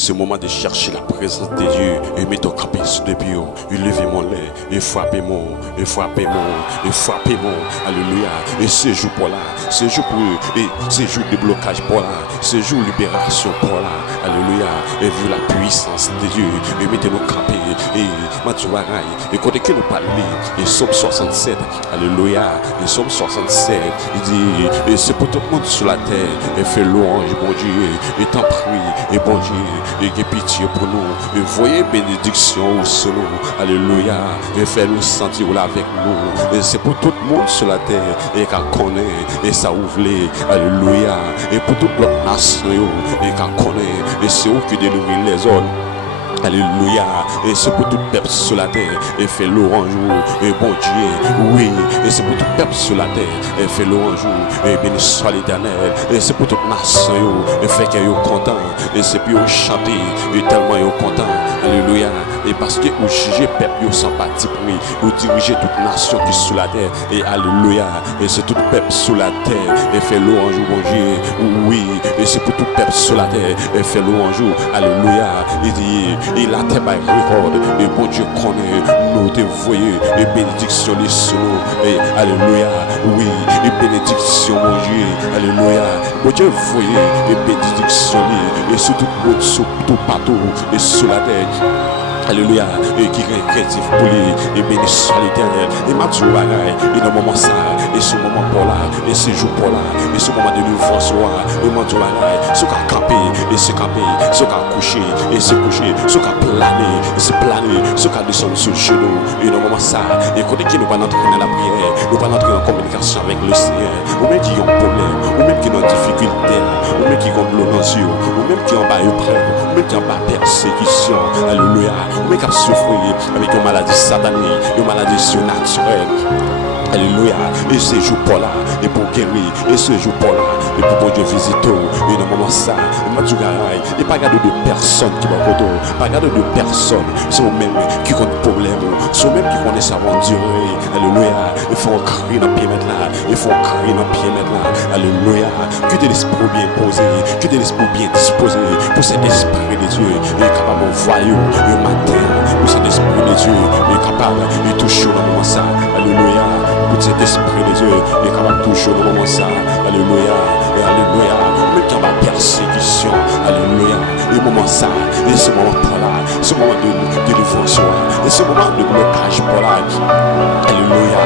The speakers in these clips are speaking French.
C'est le moment de chercher la présence de Dieu et mettre ton campé sur le pied, et lever mon lait, et frapper mon, et frapper mon, et frapper mon. Alléluia. Et ce jour pour là, ce jour pour eux, et ce jour de blocage pour là, ce jour libération pour là. Alléluia. Et vu la puissance de Dieu, et mettez nos campés, et Mathieu Baraï, et côté que nous parlons, et Somme 67. Alléluia. Et Somme 67, il dit, et c'est pour tout le monde sur la terre, et fait louange, bon Dieu, et t'en prie, et bon Dieu. Et que pitié pour nous, et voyez bénédiction sur nous, alléluia, et fais-nous sentir là avec nous, et c'est pour tout le monde sur la terre, et qu'on connaît, et ça ouvre, alléluia, et pour toute l'autre nation, et qu'on connaît, et c'est où qui délivre les autres. Alléluia, et c'est pour tout peuple sur la terre, et fait louange, et bon Dieu, oui, et c'est pour tout peuple sur la terre, et fait louange, et béni soit l'Éternel, et c'est pour toute nation, et fait qu'ils sont contents, et c'est pour chanter, et tellement ils sont contents, alléluia, et parce que vous jugez peuple sans parti pris, vous dirigez toute nation qui est sur la terre, et alléluia, et c'est tout peuple sur la terre, et fait louange, bon Dieu, oui, et c'est pour tout peuple sur la terre, et fait louange, alléluia, il dit, et la terre by record, et bon Dieu connaît, nous te voyons, et bénédiction les sur nous, et alléluia, oui, et bénédiction mon Dieu, alléluia, bon Dieu voyez, et bénédiction et sur tout le monde, sur tout partout, et sur la terre. Alléluia, et qui est créatif pour lui, et béni soit l'Éternel, et Mathieu Baraï, et dans le moment ça, et ce moment pour là, et ce jour pour là, et ce moment de l'ouvrance, et Mathieu Baraï, ce qu'a campé, et ce campé, ce qu'a couché, et ce couché, ce qu'a plané, et ce plané, ce qu'a descendu sur le genou, et dans le moment ça, et quand qui nous va entrer dans la prière, nous va entrer en communication avec le Seigneur, ou même qui ont un problème, ou même qui ont une difficulté, ou même qui ont de l'eau dans les yeux, ou même qui ont bas épreuve, ou même qui ont bas persécution, alléluia. Mais qui a souffert avec une maladie satanique, une maladie surnaturelle. Alléluia. Et ce jour pour là, et pour guérir, et ce jour pour là, et pour bon Dieu visiter, et dans le moment ça, et pas garder de personnes qui vont retourner, pas garder de personnes, c'est eux-mêmes qui ont des problèmes, c'est eux-mêmes qui connaissent avant durer. Alléluia. Il faut crier dans le pied maintenant, il faut crier dans le pied maintenant. Alléluia. Que de l'esprit bien posé, que de l'esprit bien disposé, pour cet esprit de Dieu, il est capable de voir le matin, pour cet esprit de Dieu, il est capable de toucher dans le moment ça. Alléluia. Pour cet esprit de Dieu, il est capable de toucher dans le moment ça. Alléluia. Et alléluia. Même qu'il y a la persécution. Alléluia. Et le moment ça, et ce moment pour là, ce moment de délivrance, et ce moment de blocage pour là. Alléluia.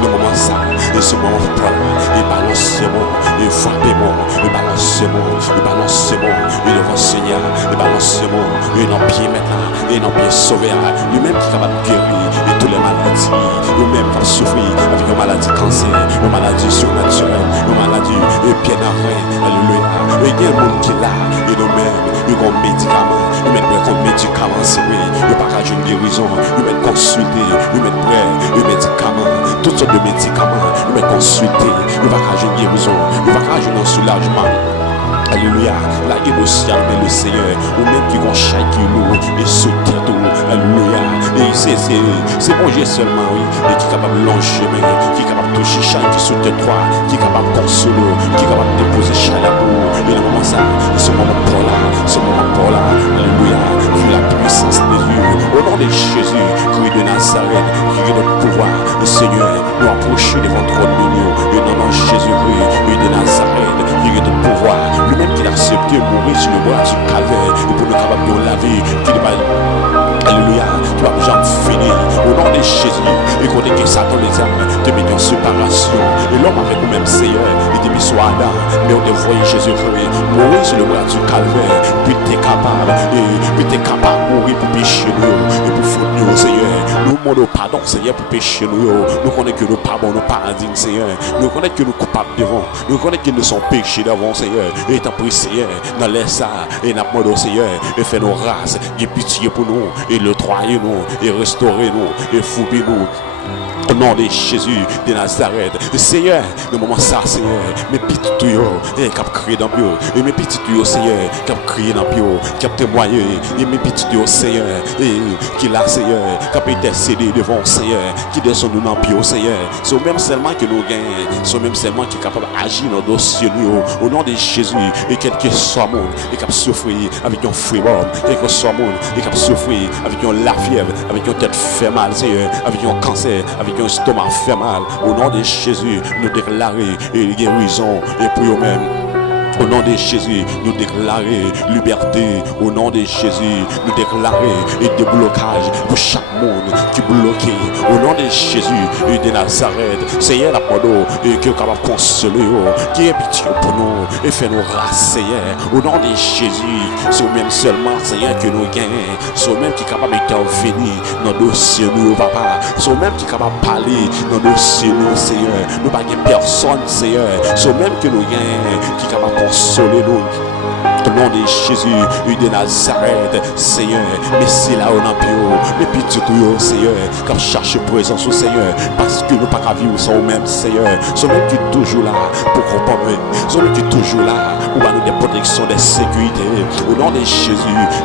Le moment ça, et ce moment pour là, et balancez-moi, et frappez-moi, et balancez-moi, et balancez-moi, et devant Seigneur, et balancez-moi, et dans pied maintenant, et dans pied sauvé, lui-même qui est capable de guérir, et toutes les maladies, lui-même qui a souffert avec une maladie cancer, une maladie surnaturelle, une maladie, et bien arrêt, alléluia, et il y a un monde qui est là, et nous-mêmes, il y a un médicament, il met prêt comme médicament, c'est vrai, il n'y a pas une guérison, il met consulter, il met prêt, il médicament, toutes sortes de médicaments, il met consulter, il va pas une guérison, il va pas un soulagement. Alléluia, la guérison mais le Seigneur, ou même qui vont chaque lourd et sous tête, alléluia, et c'est bon Dieu seulement, oui, et qui est capable de longer, qui est capable de toucher chaque qui sous tête droit, qui est capable de consoler, qui est capable de déposer chaque amour, et le moment ça, et ce moment pour là, alléluia, vu la puissance de Dieu, au nom de Jésus, qui de Nazareth, qui est notre pouvoir, et Seigneur, nous approcher devant le trône de Dieu, et dans le nom de Jésus-Christ, qui de Nazareth, qui est notre pouvoir, lui-même qui a accepté de mourir sur le bois du calvaire, et pour nous capables de laver, qui ne va, alléluia, qui va jamais finir, au nom de Jésus, et qu'on est que Satan les âmes, te met en séparation, et l'homme avec nous-mêmes Seigneur, il dit, soit Adam, mais on te voyait Jésus-Christ, mourir sur le bois du calvaire, puis t'es capable, de mourir pour pécher nous, et pour foutre nous, Seigneur, nous demandons pardon, Seigneur, pour pécher nous, nous connaissons que nous pas bons, nous pas indignes, Seigneur, nous connaissons que nous coupables devant, nous connaissons que nous sommes péchés devant, Seigneur, et t'en prie, Seigneur, dans l'air ça, et n'a pas Seigneur, et fait nos races, et pitié pour nous, et le troyer nous, et restaurer nous, et fouiller nous. Au nom de Jésus de Nazareth, Seigneur, le moment ça, Seigneur, mes petits tuyaux, qui ont crié dans le bio, et mes petits tuyaux, Seigneur, qui ont crié dans le bio, qui ont témoigné, et mes petits tuyaux, Seigneur, qui là, Seigneur, qui ont intercédé devant Seigneur, qui descend nous dans le bio, Seigneur. C'est au même seulement que nous gagnons, c'est au même seulement qui est capable d'agir dans le dossier, au nom de Jésus, et quel que soit le monde, et qui a souffert avec un fribord, quel que soit le monde, et qui a souffert avec la fièvre, avec une tête fait mal, Seigneur, avec un cancer, avec un estomac fait mal. Au nom de Jésus, nous déclarons guérison et pour eux-mêmes. Au nom de Jésus, nous déclarons liberté. Au nom de Jésus, nous déclarons déblocage pour chaque monde qui est bloqué. Au nom de Jésus et de Nazareth, Seigneur, la parole et qui est capable de consoler, qui est pitié pour nous et fait nous raser. Au nom de Jésus, c'est au même seulement, Seigneur, que nous gagnons. C'est au même qui est capable d'intervenir dans le dossier, nous, papa. C'est au même qui est capable de parler dans le dossier, nous, Seigneur. Nous pas personne, Seigneur. C'est au même que nous gagnons, qui est capable de consoler nous. Au nom de Jésus et de Nazareth, Seigneur, merci là au Nampio, mais puis tout Seigneur, comme chercher présence au Seigneur, parce que nous pas qu'à vivre sans nous-mêmes, Seigneur, c'est même qui est toujours là pour comprendre, c'est même qui est toujours là pour nous des protections, des sécurités. Au nom de Jésus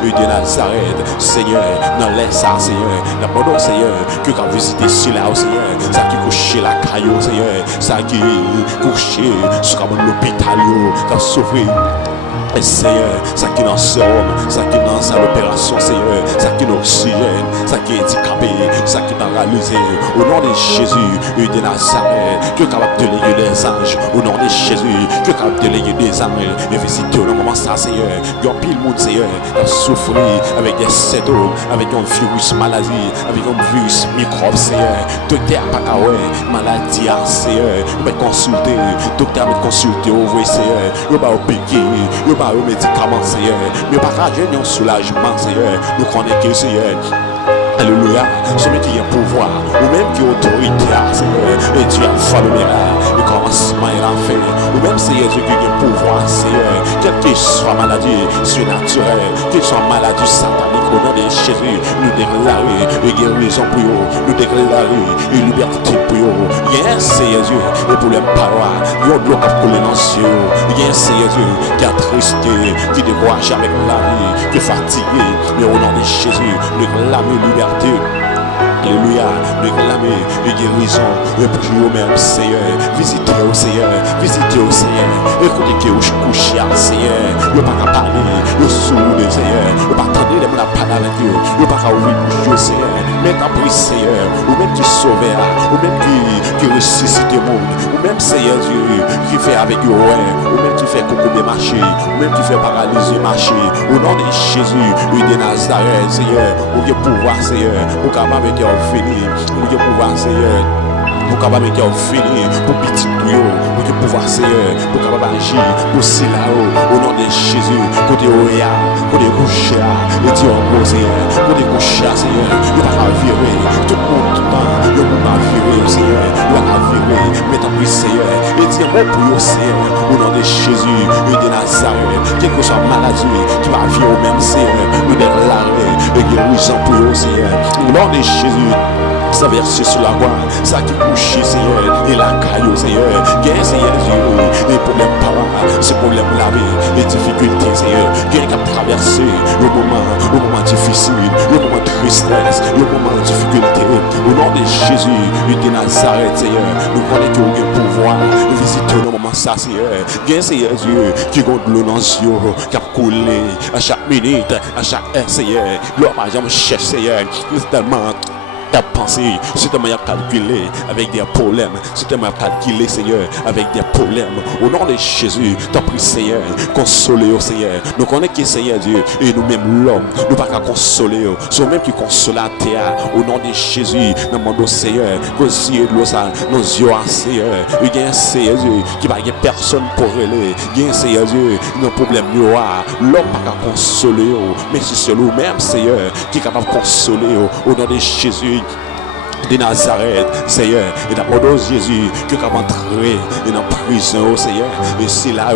et de Nazareth, Seigneur, dans l'air ça, Seigneur, la bonne Seigneur, que quand visiter ici là, Seigneur, ça qui couche la caillou, Seigneur, ça qui couche sur l'hôpital, qui a sauvé. Seigneur, ça qui est dans ce homme, ça qui est dans l'opération, Seigneur, ça qui est dans l'oxygène, ça qui est handicapé, ça qui est paralysé. Au nom de Jésus et de Nazareth, que capable de léguer des anges. Au nom de Jésus, que capable de léguer des anges et visiter au moment ça, Seigneur. Il y a pile monde, Seigneur, qui a souffert avec des symptômes, avec un virus maladie, avec un virus microbe, Seigneur. Docteur Pakawe, maladie, Seigneur. Il va consulter, docteur va consulter, au vrai, Seigneur. Il va au piquer, il va aux médicaments, Seigneur, mais pas qu'à gagner un soulagement, Seigneur. Nous connaissons que Seigneur. Alléluia, celui qui a pouvoir, ou même qui a autorité, Seigneur, et Dieu a fait le miracle, le commencement et la fin, ou même Seigneur, Dieu qui a pouvoir, Seigneur, quelle que soit maladie surnaturelle, quelle soit maladie satanique, au nom de Jésus, nous déclarons et guérison pour eux, nous déclarons et liberté pour eux. Yes, Seigneur Dieu, et pour les parois, il y a un bloc à couler dans le ciel, yes, Seigneur Dieu, qui a tristé, qui décourage avec la vie, qui est fatigué, mais au nom de Jésus, nous déclarons liberté. Alléluia, réclamer et guérison, et pour vous-même, Seigneur, visitez au Seigneur, écoutez que vous couchez, Seigneur, vous pas qu'à parler, vous soudez, Seigneur, vous pas attendre les gens à parler avec eux, vous pas qu'à ouvrir bouche, Seigneur, mais qu'à prier, Seigneur, ou même qui sauve, ou même qui ressuscite le monde, ou même, Seigneur Dieu, qui fait avec eux, ou même qui fait coucou de marcher, ou même qui fait paralyser marcher, au nom de Jésus, et de Nazareth, Seigneur, ou que pouvoir, Seigneur, pour capable de finir, ou que pouvoir, Seigneur, pour capable de finir, pour petit tuyau, ou que pouvoir, Seigneur, pour capable agir, pour si là-haut, au nom de Jésus, côté Oya, côté coucher, et Dieu en gros, Seigneur, côté coucher, Seigneur, il va pas virer, tout le monde, tout le temps, il va pas virer, Seigneur, il va pas virer, mais tant pis, Seigneur, et Dieu mon pour vous, Seigneur, au nom de Jésus, et de Nazareth, quelle que soit maladie, qui va vivre au même, Seigneur, nous déclarer, et guérison pour vous, Seigneur, au nom de Jésus. Ça versé sur la voie, ça qui couche, Seigneur, et la caillou, Seigneur, gain, Seigneur Dieu, les problèmes par là, ces problèmes laver, les difficultés, Seigneur, gain qui a traversé le moment difficile, le moment de tristesse, le moment de difficulté, au nom de Jésus, et de Nazareth, Seigneur, nous connaissons qu'il y a pouvoir visiter le moment ça, Seigneur, gain, Seigneur Dieu, qui compte l'eau dans les yeux, qui a coulé à chaque minute, à chaque heure, Seigneur, l'homme a jamais cherché, Seigneur, c'est tellement ta pensée, c'est tellement calculé avec des problèmes, c'est tellement calculé, Seigneur, avec des problèmes. Au nom de Jésus, t'as pris, Seigneur, consoler au Seigneur. Nous connaissons qui Seigneur Dieu, et nous-mêmes l'homme, nous pas qu'à consoler, c'est nous-mêmes qui consolent la terre. Au nom de Jésus, nous demandons, Seigneur, que si nous ça, nos yeux, Seigneur, il y a un Seigneur Dieu qui va y avoir personne pour relayer. Il y a un Seigneur Dieu, nos problèmes noirs, l'homme pas qu'à consoler, mais c'est nous-mêmes, Seigneur, qui est capable de consoler au nom de Jésus. de Nazareth, Seigneur, et d'abord Jésus, que comme entrer dans la prison, Seigneur, et c'est là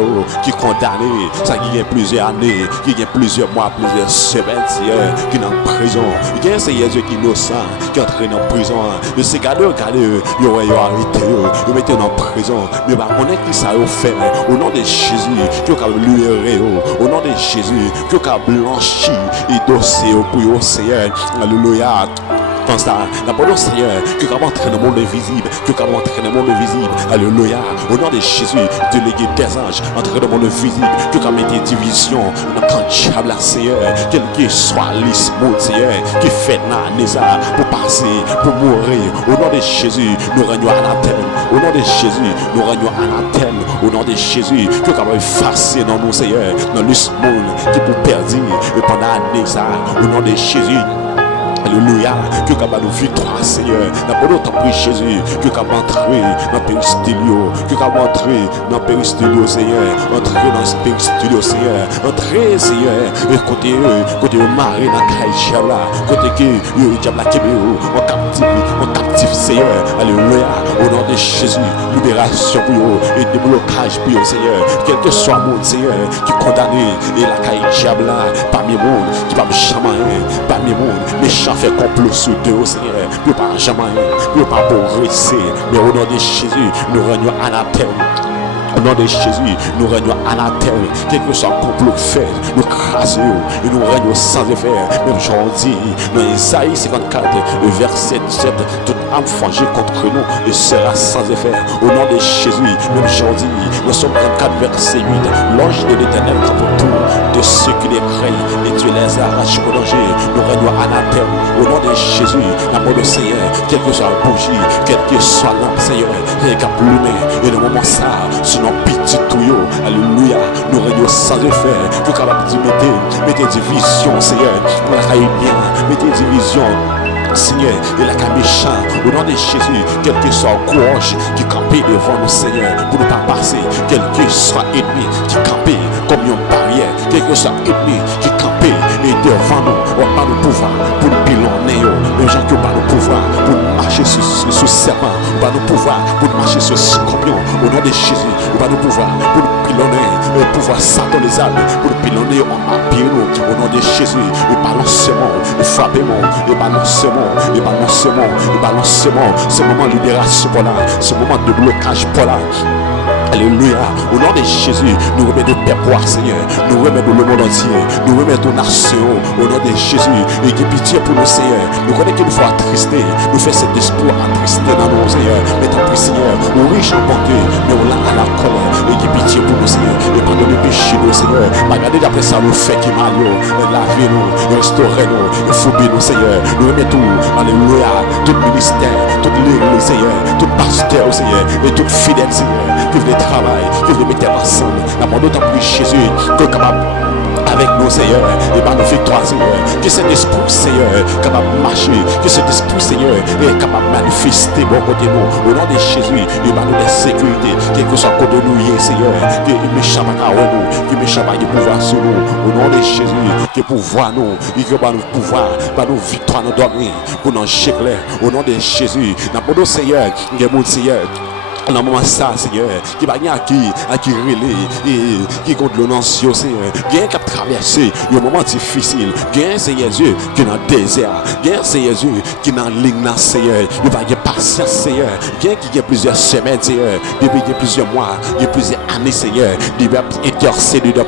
qui est condamné, ça qui a plusieurs années, qui a plusieurs mois, plusieurs semaines, Seigneur, qui est en prison, il y a un Seigneur qui est innocent, qui est entré dans la prison, de ces gars-là, ils ont arrêté, ils mettent en prison, mais on est qui ça fait, au nom de Jésus, qui a libéré, au nom de Jésus, qui a blanchi, et dossier pour eux, Seigneur, alléluia. La bonne Seigneur, que comme entrer dans le monde invisible, que comme entrer dans le monde invisible, alléluia, au nom de Jésus, délégué des anges, entrer dans le monde invisible, que comme des divisions, dans le diable, Seigneur, quel que soit l'ismo, Seigneur, qui fait Néza pour passer, pour mourir, au nom de Jésus, nous régnons anathème, au nom de Jésus, nous régnons anathème, au nom de Jésus, que comme effacer dans nous, Seigneur, dans l'ismo, qui pour perdre, et pendant Néza, au nom de Jésus. Alléluia, que comme nous victoire, Seigneur, d'abord t'en prie Jésus, que comme entrer dans le péristilio, que comme entrer dans le péristilio, Seigneur, entrer dans le péristilio, Seigneur, entrer, Seigneur, et côté marée dans le caïchala, côté que le diable qui on captive, Seigneur, alléluia, au nom de Jésus, libération pour eux, et déblocage pour eux, Seigneur, quel que soit le monde, Seigneur, qui est condamné, et la caïchala, parmi le monde, qui va me chamailler, parmi le monde, méchant fait complot sur deux, Seigneur, ne pas jamais, ne pas progresser, mais au nom de Jésus, nous régnons anathème. Au nom de Jésus, nous régnons anathème, quel que soit le complot fait, nous crasons et nous régnons sans effet. Même aujourd'hui, dans Isaïe 54, verset 17, toute âme forgée contre nous et sera sans effet. Au nom de Jésus, même aujourd'hui, nous sommes 34, verset 8, l'ange de l'Éternel campe autour de ceux qui les craignent et Dieu les arrache au danger. Nous régnons anathème. Au nom de Jésus, l'amour du Seigneur, quel que soit la bougie, quel que soit l'âme, Seigneur, et cap l'humain, et le moment ça, sinon petit tuyau, alléluia, nous régnons sans effet, que capable de mettre division, Seigneur, pour la bien, mettez division. Seigneur, et la méchant, au nom de Jésus, quel que soit le courage qui campait devant nous, Seigneur, pour ne pas passer, quel que soit ennemi qui campait comme une barrière, quel que soit ennemi qui campait et devant nous, on va nous pouvoir pour nous pilonner, les gens qui ont pas nous pouvoir pour marcher sur serpent, on va nous pouvoir pour marcher sur scorpion, au nom de Jésus, on va nous pouvoir pour nous pilonner, pouvoir Satan les âmes, pour nous pilonner en pied, au nom de Jésus, et balancement, et frappement, et balancement. Et balancement, ce moment de libération pour là, ce moment de blocage pour là. Alléluia, au nom de Jésus, nous remettons de peur, Seigneur, nous remettons le monde entier, nous remettons nation, au nom de Jésus, et qui pitié pour nous, Seigneur, nous connaissons qu'il faut attrister, nous faisons cet espoir attrister dans nous, Seigneur, mais tant pis, Seigneur, nous riches en bonté, mais on l'a à la colère, et qui pitié pour nous, Seigneur, et pardonne le péché, nous, Seigneur, regardez d'après ça, nous fait qui mal, lavez-nous, restaurez-nous, et foubez-nous, Seigneur, nous remettons, alléluia, tout ministère, toute l'église, Seigneur, tout pasteur, Seigneur, et tout fidèle, Seigneur, qui veut travail, qui veut mettre ensemble. Nous d'autant plus Jésus que capable avec nous, Seigneur, et par nos victoires, Seigneur, que cet esprit, Seigneur, capable de marcher, que cet esprit, Seigneur, est capable de manifester bon côté nous, au nom de Jésus, et par nous de sécurité, quel que soit côté nous, Seigneur, que il m'échappe à nous, qu'il m'échappe à pouvoir sur nous, au nom de Jésus, que pouvoir nous, et que par nous pouvoir, par nos victoires, nous dormir, pour nous chécler, au nom de Jésus, nous Seigneur, il y a mon Seigneur. Dans le moment ça, Seigneur, qui va y à qui relais et qui compte le nom, Seigneur, qui a traversé un moment difficile, qui a Seigneur Dieu qui est dans le désert, qui a Seigneur Dieu qui est dans le ligne, Seigneur, il va y avoir patience, Seigneur, qui a plusieurs semaines, Seigneur, depuis plusieurs mois, il y a plusieurs années, Seigneur, depuis exercer de Dieu,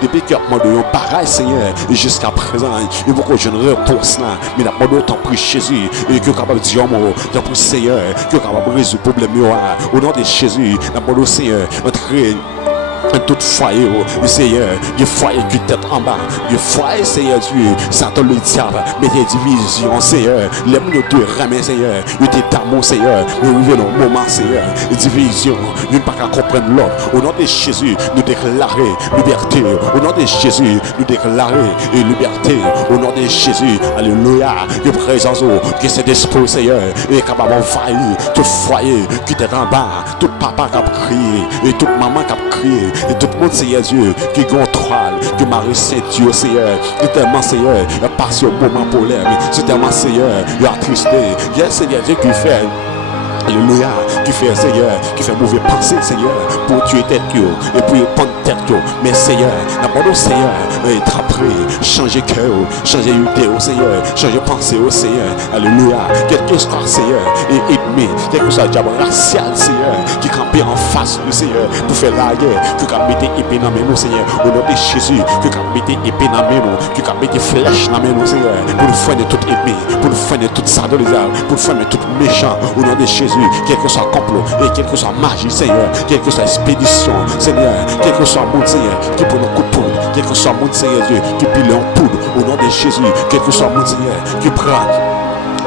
depuis qu'il a demandé un pareil, Seigneur, et jusqu'à présent, il faut que je ne repose là, mais la bonne autant prie Jésus, et que capable de dire, tant pis Seigneur, que capable de résoudre le problème, au nom de Jésus, la bonne Seigneur, entrer en tout foyer, Seigneur, il foyer qui tête en bas, il foyer, Seigneur Dieu, Satan le diable, mais des divisions, Seigneur, les nous te ramènent, Seigneur, il était d'amour, Seigneur, nous vivons dans le moment, Seigneur, division, nous ne pouvons pas comprendre l'autre, au nom de Jésus, nous déclarer liberté, au nom de Jésus, nous déclarer liberté, au nom de Jésus, alléluia, que présence, que cet esprit, Seigneur, est capable d'envahir tout foyer qui était en bas, tout papa qui a crié, et toute maman qui a crié, et tout le monde, Seigneur Dieu, qui contrôle, que Marie Saint-Dieu, Seigneur, est tellement, Seigneur, passe au moment pour l'air, c'est tellement, Seigneur, il a attristé. Il y a Seigneur Dieu qui fait. Alléluia, qui fait Seigneur, qui fait mauvais penser Seigneur, pour tuer tête et pour prendre tête. Mais Seigneur, d'abord Seigneur, être après, changer cœur, changer idée au Seigneur, changer pensée au Seigneur. Alléluia, quel que soit Seigneur, et ennemi, quel que soit le diable racial Seigneur, qui campait en face du Seigneur, pour faire la guerre, qui a mis épée dans mes mains Seigneur, au nom de Jésus, qui a mis épée dans mes mains, qui a mis flèches dans mes mains Seigneur, pour nous freiner tout ennemi, pour nous freiner toute sarde des armes, pour nous freiner tout méchant, au nom de Jésus. Quel que soit complot et quel que soit magie, Seigneur, quelle que soit expédition, Seigneur, quel que soit monde, Seigneur, qui prend un coup de poudre, quel que soit monde, Seigneur Dieu, qui pile en poudre, au nom de Jésus, quel que soit monde, Seigneur, qui prend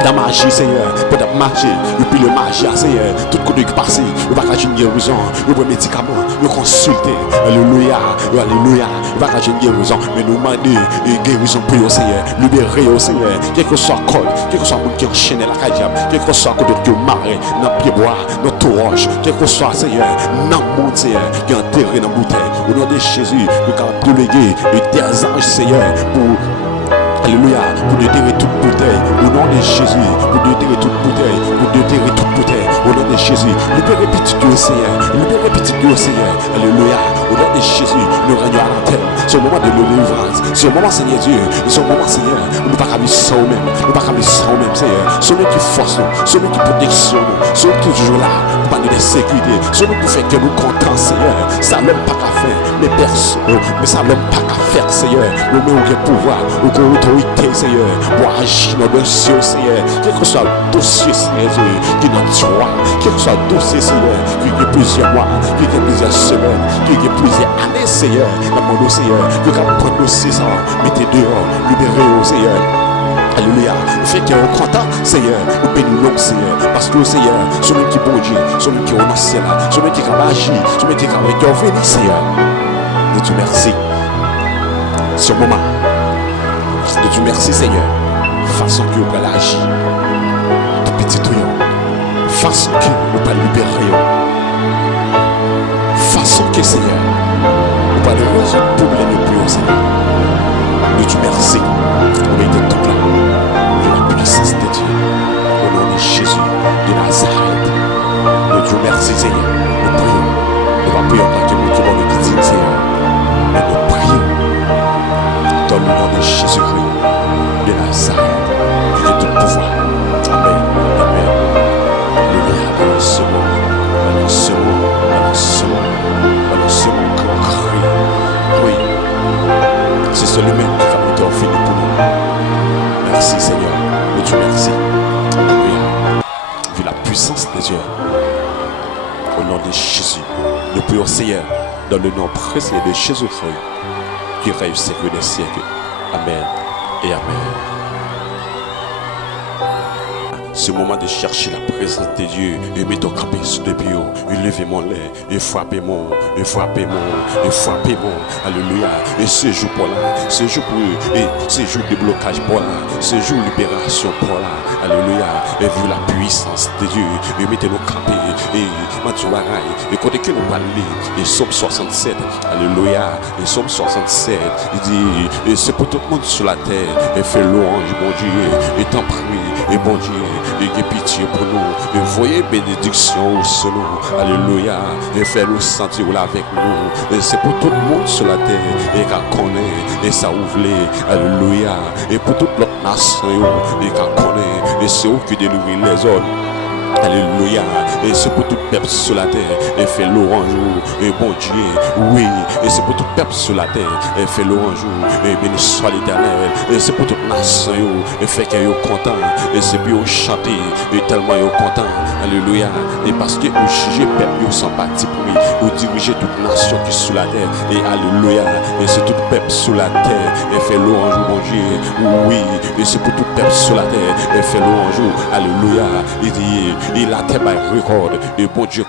la magie, Seigneur, pour la magie, et puis le magie, Seigneur, tout côté qui passe, il va cacher une guérison, il va médicament, il va consulter, alléluia, alléluia, il va cacher une guérison, mais nous demander une guérison pour le Seigneur, libérer au Seigneur, quel que soit col, quel que soit monde qui enchaîne la caille, quel que soit côté qui marre, dans pied bois, dans tout roche, quel que soit, Seigneur, dans le monde, Seigneur, qui est enterré dans la bouteille, au nom de Jésus, nous avons délégué des anges, Seigneur, pour alléluia, pour déterrer toute bouteille, au nom de Jésus, pour déterrer toute bouteille, pour déterrer toute bouteille, au nom de Jésus, libérez petit Dieu Seigneur, libérez petit Dieu Seigneur, alléluia, au nom de Jésus, nous régnons à l'antenne, c'est au moment de délivrance, c'est au moment Seigneur Dieu, c'est au moment Seigneur, nous ne pouvons pas vivre sans nous-mêmes, nous ne pouvons pas vivre sans nous-mêmes Seigneur, celui qui force nous, celui qui protection nous, celui qui est toujours là, pour parler de sécurité, celui qui fait que nous comptons Seigneur, ça l'homme pas qu'à faire, mais personne, mais ça l'homme pas qu'à faire Seigneur, nous mettons au pouvoir, au autorité, Seigneur, pour agir dans le dossier, Seigneur, quel que soit le dossier, Seigneur, qui est dans toi, quel que soit le dossier, Seigneur, qui a plusieurs mois, qui a plusieurs semaines, qui a plusieurs années, Seigneur, dans mon Seigneur, qui a prendre le dossier, mettez dehors, libérez-vous, Seigneur. Alléluia. Fait qu'il y a un content, Seigneur, nous bénissons, Seigneur, parce que, Seigneur, celui qui est bon Dieu, celui qui est au ciel, celui qui a agi, celui qui a venu, Seigneur, nous te remercions. Ce moment, de Dieu merci Seigneur, façon que vous pouvez agir, tout petit tuyau, façon que vous pouvez libérer, façon que Seigneur, vous pouvez résoudre le problème plus Seigneur. De Dieu merci, vous mettez tout là, de la puissance de Dieu, au nom de Jésus de Nazareth. De Dieu merci Seigneur, nous prions, nous ne prions pas que nous qui vont le dire Seigneur, mais nous prions dans le nom de Jésus-Christ de Nazareth, qui est tout pouvoir. Amen. Amen. Alléluia. Dans ce moment, dans ce moment, dans ce moment, dans ce moment qu'on crie. Oui. C'est celui-même qui a été fini pour nous. Merci Seigneur. Et Dieu merci. Alléluia. Vu la puissance de Dieu. Au nom de Jésus. Nous prions Seigneur dans le nom précieux de Jésus-Christ qui règne au siècle des siècles. Amen et amen. C'est le moment de chercher la présence de Dieu et mettre ton capé sur le pied, et lever mon lait, et frapper mon, et frapper mon, et frapper mon. Alléluia. Et ce jour pour là, ce jour pour et ce jour de blocage pour là, ce jour libération pour là. Alléluia. Et vu la puissance de Dieu, et mettez nos capés, et Mathieu Baraï, et côté que nous parlons, et Somme 67. Alléluia. Et Somme 67, il dit, et c'est pour tout le monde sur la terre, et fait louange, bon Dieu, et t'en prie, et bon Dieu. Et que pitié pour nous, et voyez bénédiction sur nous, alléluia, et fais-nous sentir là avec nous, et c'est pour tout le monde sur la terre, et qu'à connaître, et ça ouvre, alléluia, et pour toute l'autre nation, et qu'à connaître, et c'est eux qui délivrent les autres. Alléluia. Et c'est pour tout peuple sur la terre. Et fait l'orange. Et bon Dieu. Oui. Et c'est pour tout peuple sur la terre. Et fait l'orange. Et béni soit l'Éternel. Et c'est pour toute nation. Et fait qu'ils sont contents. Et c'est pour chanter. Et tellement ils sont contents. Alléluia. Et parce que vous jugez le peuple, vous sont partis pour lui. Vous dirigez toute nation qui est sur la terre. Et alléluia. Et c'est tout peuple sur la terre. Et fait l'orange. Bon Dieu. Oui. Et c'est pour tout peuple sur la terre. Et fait l'orange. Alléluia. Il dit. Il a tellement record. Et bon Dieu